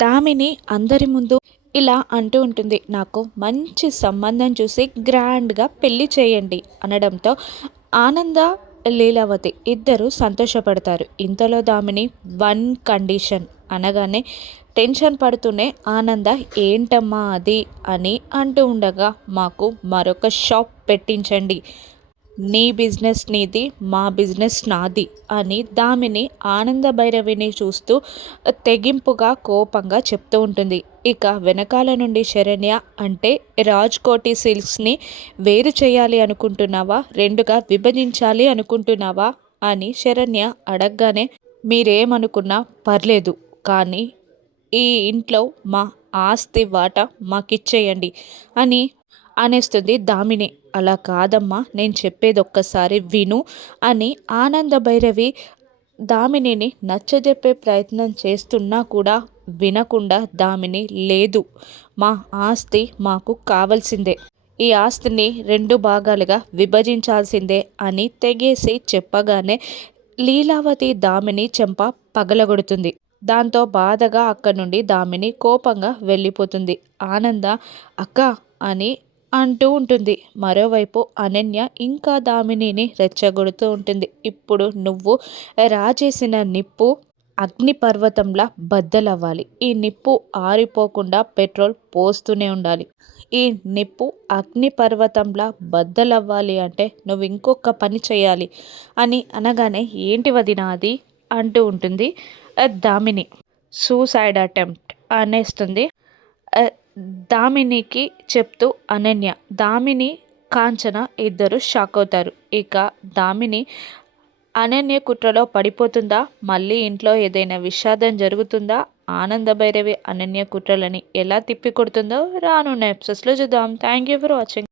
దామిని అందరి ముందు ఇలా అంటూ ఉంటుంది నాకు మంచి సంబంధం చూసి గ్రాండ్గా పెళ్ళి చేయండి అనడంతో ఆనంద లీలావతి ఇద్దరు సంతోషపడతారు. ఇంతలో దామిని వన్ కండిషన్ అనగానే టెన్షన్ పడుతూనే ఆనంద ఏంటమ్మా అది? అని అంటూ ఉండగా మాకు మరొక షాప్ పెట్టించండి నీ బిజినెస్ నీది మా బిజినెస్ నాది అని దామిని ఆనంద భైరవిని చూస్తూ తెగింపుగా కోపంగా చెప్తూ ఉంటుంది. ఇక వెనకాల నుండి శరణ్య అంటే రాజ్కోటి సిల్క్స్ని వేరు చేయాలి అనుకుంటున్నావా? రెండుగా విభజించాలి అనుకుంటున్నావా? అని శరణ్య అడగగానే మీరేమనుకున్నా పర్లేదు కానీ ఈ ఇంట్లో మా ఆస్తి వాటా మాకిచ్చేయండి అని అనేస్తుంది. దామిని అలా కాదమ్మా నేను చెప్పేది ఒక్కసారి విను అని ఆనంద భైరవి దామినిని నచ్చజెప్పే ప్రయత్నం చేస్తున్నా కూడా వినకుండా దామిని లేదు. మా ఆస్తి మాకు కావాల్సిందే. ఈ ఆస్తిని రెండు భాగాలుగా విభజించాల్సిందే అని తెగేసి చెప్పగానే లీలావతి దామిని చెంప పగలగొడుతుంది. దాంతో బాధగా అక్కడి నుండి దామిని కోపంగా వెళ్ళిపోతుంది. ఆనంద అక్క అని అంటూ ఉంటుంది. మరోవైపు అనన్య ఇంకా దామినిని రెచ్చగొడుతూ ఉంటుంది. ఇప్పుడు నువ్వు రాజేసిన నిప్పు అగ్నిపర్వతంలా బద్దలవ్వాలి. ఈ నిప్పు ఆరిపోకుండా పెట్రోల్ పోస్తూనే ఉండాలి. ఈ నిప్పు అగ్నిపర్వతంలా బద్దలవ్వాలి అంటే నువ్వు ఇంకొక పని చేయాలి అని అనగానే ఏంటి వదిన అది? అంటూ ఉంటుంది. దామిని సూసైడ్ అటెంప్ట్ అనేస్తుంది. దామినికి చెప్తూ అనన్య దామిని కాంచన ఇద్దరు షాక్ అవుతారు ఇక దామిని అనన్య కుట్రలో పడిపోతుందా? మళ్ళీ ఇంట్లో ఏదైనా విషాదం జరుగుతుందా? ఆనంద భైరవి అనన్య కుట్రలని ఎలా తిప్పికొడుతుందో రానున్న ఎపిసోడ్స్లో చూద్దాం. Thank you for watching.